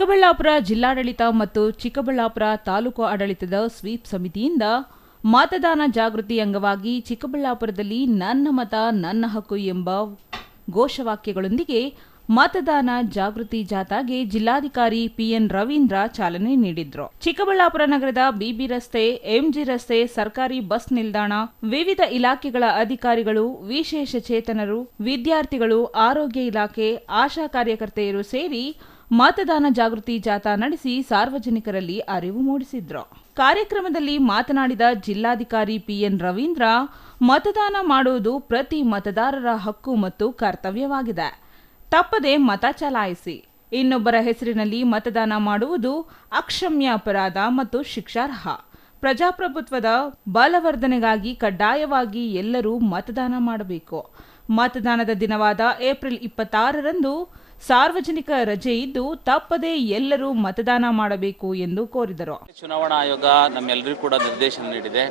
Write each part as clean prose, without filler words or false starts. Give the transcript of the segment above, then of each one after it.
ಚಿಕ್ಕಬಳ್ಳಾಪುರ ಜಿಲ್ಲಾಡಳಿತ ಮತ್ತು ಚಿಕ್ಕಬಳ್ಳಾಪುರ ತಾಲೂಕು ಆಡಳಿತದ ಸ್ವೀಪ್ ಸಮಿತಿಯಿಂದ ಮತದಾನ ಜಾಗೃತಿ ಅಂಗವಾಗಿ ಚಿಕ್ಕಬಳ್ಳಾಪುರದಲ್ಲಿ ನನ್ನ ಮತ ನನ್ನ ಹಕ್ಕು ಎಂಬ ಘೋಷವಾಕ್ಯಗಳೊಂದಿಗೆ ಮತದಾನ ಜಾಗೃತಿ ಜಾಥಾಗೆ ಜಿಲ್ಲಾಧಿಕಾರಿ ಪಿಎನ್ ರವೀಂದ್ರ ಚಾಲನೆ ನೀಡಿದ್ರು. ಚಿಕ್ಕಬಳ್ಳಾಪುರ ನಗರದ ಬಿಬಿ ರಸ್ತೆ, ಎಂಜಿ ರಸ್ತೆ, ಸರ್ಕಾರಿ ಬಸ್ ನಿಲ್ದಾಣ, ವಿವಿಧ ಇಲಾಖೆಗಳ ಅಧಿಕಾರಿಗಳು, ವಿಶೇಷ ಚೇತನರು, ವಿದ್ಯಾರ್ಥಿಗಳು, ಆರೋಗ್ಯ ಇಲಾಖೆ, ಆಶಾ ಕಾರ್ಯಕರ್ತೆಯರು ಸೇರಿ ಮತದಾನ ಜಾಗೃತಿ ಜಾಥಾ ನಡೆಸಿ ಸಾರ್ವಜನಿಕರಲ್ಲಿ ಅರಿವು ಮೂಡಿಸಿದ್ರು. ಕಾರ್ಯಕ್ರಮದಲ್ಲಿ ಮಾತನಾಡಿದ ಜಿಲ್ಲಾಧಿಕಾರಿ ಪಿಎನ್ ರವೀಂದ್ರ, ಮತದಾನ ಮಾಡುವುದು ಪ್ರತಿ ಮತದಾರರ ಹಕ್ಕು ಮತ್ತು ಕರ್ತವ್ಯವಾಗಿದೆ. ತಪ್ಪದೆ ಮತ ಚಲಾಯಿಸಿ. ಇನ್ನೊಬ್ಬರ ಹೆಸರಿನಲ್ಲಿ ಮತದಾನ ಮಾಡುವುದು ಅಕ್ಷಮ್ಯ ಅಪರಾಧ ಮತ್ತು ಶಿಕ್ಷಾರ್ಹ. ಪ್ರಜಾಪ್ರಭುತ್ವದ ಬಲವರ್ಧನೆಗಾಗಿ ಕಡ್ಡಾಯವಾಗಿ ಎಲ್ಲರೂ ಮತದಾನ ಮಾಡಬೇಕು. ಮತದಾನದ ದಿನವಾದ ಏಪ್ರಿಲ್ 26ರಂದು ಸಾರ್ವಜನಿಕ ರಜೆ ಇದ್ದು ತಪ್ಪದೆ ಎಲ್ಲರೂ ಮತದಾನ ಮಾಡಬೇಕು ಎಂದು ಕೋರಿದರು. ಚುನಾವಣಾ ಆಯೋಗ ನಮ್ಮೆಲ್ಲರಿಗೂ ಕೂಡ ನಿರ್ದೇಶನ ನೀಡಿದೆ.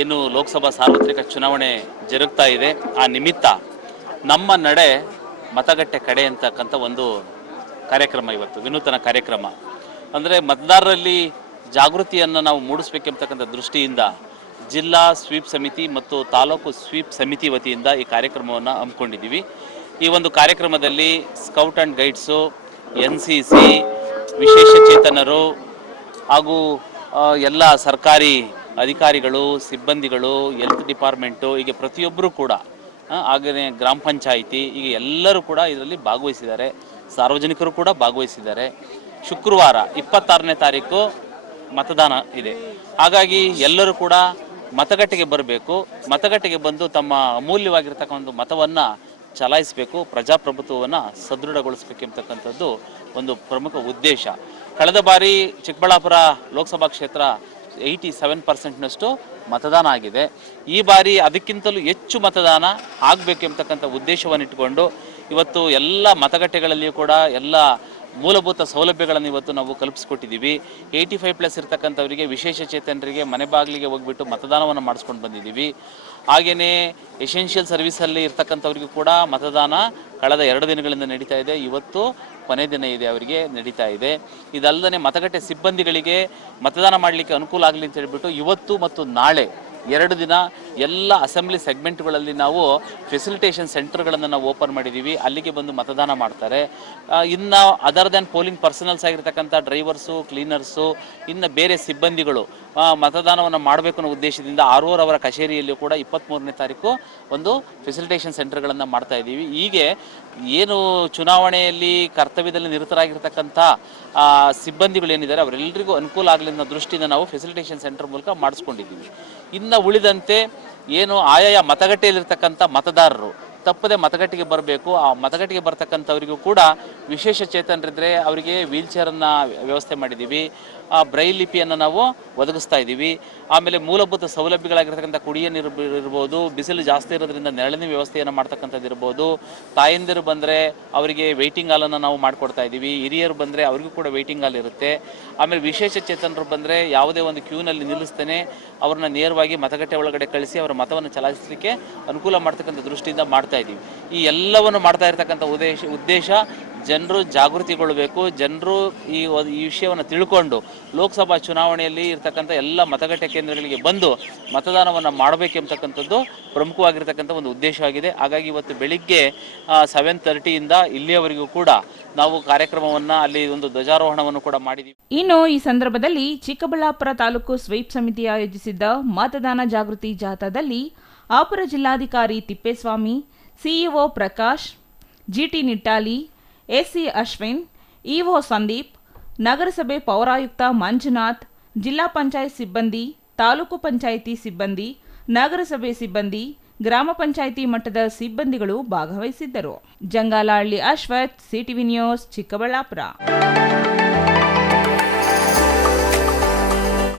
ಏನು ಲೋಕಸಭಾ ಸಾರ್ವತ್ರಿಕ ಚುನಾವಣೆ ಜರುಗ್ತಾ ಇದೆ, ಆ ನಿಮಿತ್ತ ನಮ್ಮ ನಡೆ ಮತಗಟ್ಟೆ ಕಡೆ ಅಂತಕ್ಕಂಥ ಒಂದು ಕಾರ್ಯಕ್ರಮ, ಇವತ್ತು ವಿನೂತನ ಕಾರ್ಯಕ್ರಮ. ಅಂದರೆ ಮತದಾರರಲ್ಲಿ ಜಾಗೃತಿಯನ್ನು ನಾವು ಮೂಡಿಸಬೇಕೆಂಬತಕ್ಕಂಥ ದೃಷ್ಟಿಯಿಂದ ಜಿಲ್ಲಾ ಸ್ವೀಪ್ ಸಮಿತಿ ಮತ್ತು ತಾಲೂಕು ಸ್ವೀಪ್ ಸಮಿತಿ ವತಿಯಿಂದ ಈ ಕಾರ್ಯಕ್ರಮವನ್ನು ಹಮ್ಮಿಕೊಂಡಿದ್ದೀವಿ. ಈ ಒಂದು ಕಾರ್ಯಕ್ರಮದಲ್ಲಿ ಸ್ಕೌಟ್ ಆ್ಯಂಡ್ ಗೈಡ್ಸು, NCC, ವಿಶೇಷ ಚೇತನರು ಹಾಗೂ ಎಲ್ಲ ಸರ್ಕಾರಿ ಅಧಿಕಾರಿಗಳು, ಸಿಬ್ಬಂದಿಗಳು, ಹೆಲ್ತ್ ಡಿಪಾರ್ಟ್ಮೆಂಟು, ಹೀಗೆ ಪ್ರತಿಯೊಬ್ಬರು ಕೂಡ, ಹಾಗೆಯೇ ಗ್ರಾಮ ಪಂಚಾಯಿತಿ, ಹೀಗೆ ಎಲ್ಲರೂ ಕೂಡ ಇದರಲ್ಲಿ ಭಾಗವಹಿಸಿದ್ದಾರೆ. ಸಾರ್ವಜನಿಕರು ಕೂಡ ಭಾಗವಹಿಸಿದ್ದಾರೆ. ಶುಕ್ರವಾರ 26ನೇ ತಾರೀಕು ಮತದಾನ ಇದೆ. ಹಾಗಾಗಿ ಎಲ್ಲರೂ ಕೂಡ ಮತಗಟ್ಟೆಗೆ ಬರಬೇಕು. ಮತಗಟ್ಟೆಗೆ ಬಂದು ತಮ್ಮ ಅಮೂಲ್ಯವಾಗಿರ್ತಕ್ಕಂಥ ಒಂದು ಮತವನ್ನು ಚಲಾಯಿಸಬೇಕು. ಪ್ರಜಾಪ್ರಭುತ್ವವನ್ನು ಸದೃಢಗೊಳಿಸಬೇಕೆಂಬತಕ್ಕಂಥದ್ದು ಒಂದು ಪ್ರಮುಖ ಉದ್ದೇಶ. ಕಳೆದ ಬಾರಿ ಚಿಕ್ಕಬಳ್ಳಾಪುರ ಲೋಕಸಭಾ ಕ್ಷೇತ್ರ 87%ನಷ್ಟು ಮತದಾನ ಆಗಿದೆ. ಈ ಬಾರಿ ಅದಕ್ಕಿಂತಲೂ ಹೆಚ್ಚು ಮತದಾನ ಆಗಬೇಕೆಂಬತಕ್ಕಂಥ ಉದ್ದೇಶವನ್ನು ಇಟ್ಟುಕೊಂಡು ಇವತ್ತು ಎಲ್ಲ ಮತಗಟ್ಟೆಗಳಲ್ಲಿಯೂ ಕೂಡ ಎಲ್ಲ ಮೂಲಭೂತ ಸೌಲಭ್ಯಗಳನ್ನು ಇವತ್ತು ನಾವು ಕಲ್ಪಿಸ್ಕೊಟ್ಟಿದ್ದೀವಿ. 85+ ಇರ್ತಕ್ಕಂಥವರಿಗೆ, ವಿಶೇಷ ಚೇತನರಿಗೆ ಮನೆ ಬಾಗಿಲಿಗೆ ಹೋಗ್ಬಿಟ್ಟು ಮತದಾನವನ್ನು ಮಾಡಿಸ್ಕೊಂಡು ಬಂದಿದ್ದೀವಿ. ಹಾಗೆಯೇ ಎಸೆನ್ಷಿಯಲ್ ಸರ್ವಿಸಲ್ಲಿ ಇರ್ತಕ್ಕಂಥವ್ರಿಗೂ ಕೂಡ ಮತದಾನ ಕಳೆದ 2 ದಿನಗಳಿಂದ ನಡೀತಾ ಇದೆ. ಇವತ್ತು ಕೊನೆ ದಿನ ಇದೆ, ಅವರಿಗೆ ನಡೀತಾ ಇದೆ. ಇದಲ್ಲದೆ ಮತಗಟ್ಟೆ ಸಿಬ್ಬಂದಿಗಳಿಗೆ ಮತದಾನ ಮಾಡಲಿಕ್ಕೆ ಅನುಕೂಲ ಆಗಲಿ ಅಂತ ಹೇಳ್ಬಿಟ್ಟು ಇವತ್ತು ಮತ್ತು ನಾಳೆ 2 ದಿನ ಎಲ್ಲ ಅಸೆಂಬ್ಲಿ ಸೆಗ್ಮೆಂಟ್ಗಳಲ್ಲಿ ನಾವು ಫೆಸಿಲಿಟೇಷನ್ ಸೆಂಟರ್ಗಳನ್ನು ನಾವು ಓಪನ್ ಮಾಡಿದ್ದೀವಿ. ಅಲ್ಲಿಗೆ ಬಂದು ಮತದಾನ ಮಾಡ್ತಾರೆ. ಇನ್ನು ಅದರ್ ದ್ಯಾನ್ ಪೋಲಿಂಗ್ ಪರ್ಸನಲ್ಸ್ ಆಗಿರ್ತಕ್ಕಂಥ ಡ್ರೈವರ್ಸು, ಕ್ಲೀನರ್ಸು, ಇನ್ನು ಬೇರೆ ಸಿಬ್ಬಂದಿಗಳು ಮತದಾನವನ್ನು ಮಾಡಬೇಕು ಅನ್ನೋ ಉದ್ದೇಶದಿಂದ RO ಅವರ ಕಚೇರಿಯಲ್ಲಿಯೂ ಕೂಡ 23ನೇ ತಾರೀಕು ಒಂದು ಫೆಸಿಲಿಟೇಷನ್ ಸೆಂಟರ್ಗಳನ್ನು ಮಾಡ್ತಾ ಇದ್ದೀವಿ. ಹೀಗೆ ಏನು ಚುನಾವಣೆಯಲ್ಲಿ ಕರ್ತವ್ಯದಲ್ಲಿ ನಿರತರಾಗಿರ್ತಕ್ಕಂಥ ಸಿಬ್ಬಂದಿಗಳು ಏನಿದ್ದಾರೆ ಅವರೆಲ್ಲರಿಗೂ ಅನುಕೂಲ ಆಗಲಿ ಅನ್ನೋ ದೃಷ್ಟಿಯಿಂದ ನಾವು ಫೆಸಿಲಿಟೇಷನ್ ಸೆಂಟರ್ ಮೂಲಕ ಮಾಡಿಸ್ಕೊಂಡಿದ್ದೀವಿ. ಇನ್ನು ಉಳಿದಂತೆ ಏನು ಆಯಾಯ ಮತಗಟ್ಟೆಯಲ್ಲಿರ್ತಕ್ಕಂಥ ಮತದಾರರು ತಪ್ಪದೆ ಮತಗಟ್ಟೆಗೆ ಬರಬೇಕು. ಆ ಮತಗಟ್ಟೆಗೆ ಬರ್ತಕ್ಕಂಥವರಿಗೂ ಕೂಡ ವಿಶೇಷ ಚೇತನರಿದ್ದರೆ ಅವರಿಗೆ ವೀಲ್ ಚೇರನ್ನು ವ್ಯವಸ್ಥೆ ಮಾಡಿದ್ದೀವಿ. ಬ್ರೈಲ್ ಲಿಪಿಯನ್ನು ನಾವು ಒದಗಿಸ್ತಾ ಇದ್ದೀವಿ. ಆಮೇಲೆ ಮೂಲಭೂತ ಸೌಲಭ್ಯಗಳಾಗಿರ್ತಕ್ಕಂಥ ಕುಡಿಯ ನೀರು ಇರ್ಬೋದು, ಬಿಸಿಲು ಜಾಸ್ತಿ ಇರೋದ್ರಿಂದ ನೆರಳಿನ ವ್ಯವಸ್ಥೆಯನ್ನು ಮಾಡ್ತಕ್ಕಂಥದ್ದು ಇರ್ಬೋದು. ತಾಯಂದಿರು ಬಂದರೆ ಅವರಿಗೆ ವೆಯ್ಟಿಂಗ್ ಹಾಲನ್ನು ನಾವು ಮಾಡಿಕೊಡ್ತಾ ಇದ್ದೀವಿ. ಹಿರಿಯರು ಬಂದರೆ ಅವರಿಗೂ ಕೂಡ ವೆಯ್ಟಿಂಗ್ ಹಾಲ್ ಇರುತ್ತೆ. ಆಮೇಲೆ ವಿಶೇಷ ಚೇತನರು ಬಂದರೆ ಯಾವುದೇ ಒಂದು ಕ್ಯೂನಲ್ಲಿ ನಿಲ್ಲಿಸ್ತೇನೆ ಅವ್ರನ್ನ ನೇರವಾಗಿ ಮತಗಟ್ಟೆ ಒಳಗಡೆ ಕಳಿಸಿ ಅವರ ಮತವನ್ನು ಚಲಾಯಿಸಲಿಕ್ಕೆ ಅನುಕೂಲ ಮಾಡ್ತಕ್ಕಂಥ ದೃಷ್ಟಿಯಿಂದ ಮಾಡ್ತಾ ಇದ್ದೀವಿ. ಈ ಎಲ್ಲವನ್ನು ಮಾಡ್ತಾ ಇರ್ತಕ್ಕಂಥ ಉದ್ದೇಶ ಜನರು ಜಾಗೃತಿಗೊಳ್ಳಬೇಕು. ಜನರು ಈ ವಿಷಯವನ್ನು ತಿಳ್ಕೊಂಡು ಲೋಕಸಭಾ ಚುನಾವಣೆಯಲ್ಲಿ ಇರ್ತಕ್ಕಂಥ ಎಲ್ಲ ಮತಗಟ್ಟೆ ಕೇಂದ್ರಗಳಿಗೆ ಬಂದು ಮತದಾನವನ್ನು ಮಾಡಬೇಕೆಂಬತಕ್ಕಂಥದ್ದು ಪ್ರಮುಖವಾಗಿರ್ತಕ್ಕಂಥ ಒಂದು ಉದ್ದೇಶವಾಗಿದೆ. ಹಾಗಾಗಿ ಇವತ್ತು ಬೆಳಿಗ್ಗೆ 7:30ಯಿಂದ ಇಲ್ಲಿಯವರೆಗೂ ಕೂಡ ನಾವು ಕಾರ್ಯಕ್ರಮವನ್ನು ಅಲ್ಲಿ ಒಂದು ಧ್ವಜಾರೋಹಣವನ್ನು ಕೂಡ ಮಾಡಿದ್ದೀವಿ. ಇನ್ನು ಈ ಸಂದರ್ಭದಲ್ಲಿ ಚಿಕ್ಕಬಳ್ಳಾಪುರ ತಾಲೂಕು ಸ್ವೀಪ್ ಸಮಿತಿ ಆಯೋಜಿಸಿದ್ದ ಮತದಾನ ಜಾಗೃತಿ ಜಾಥಾದಲ್ಲಿ ಅಪರ ಜಿಲ್ಲಾಧಿಕಾರಿ ತಿಪ್ಪೇಸ್ವಾಮಿ, ಸಿಇಒ ಪ್ರಕಾಶ್, ಜಿಟಿ ನಿಟ್ಟಾಲಿ, ಎಸಿ ಅಶ್ವಿನ್, ಇಒ ಸಂದೀಪ್, ನಗರಸಭೆ ಪೌರಾಯುಕ್ತ ಮಂಜುನಾಥ್, ಜಿಲ್ಲಾ ಪಂಚಾಯತ್ ಸಿಬ್ಬಂದಿ, ತಾಲೂಕು ಪಂಚಾಯಿತಿ ಸಿಬ್ಬಂದಿ, ನಗರಸಭೆ ಸಿಬ್ಬಂದಿ, ಗ್ರಾಮ ಪಂಚಾಯಿತಿ ಮಟ್ಟದ ಸಿಬ್ಬಂದಿಗಳು ಭಾಗವಹಿಸಿದ್ದರು. Jangalahalli Ashwath, CTV news, Chikkaballapur.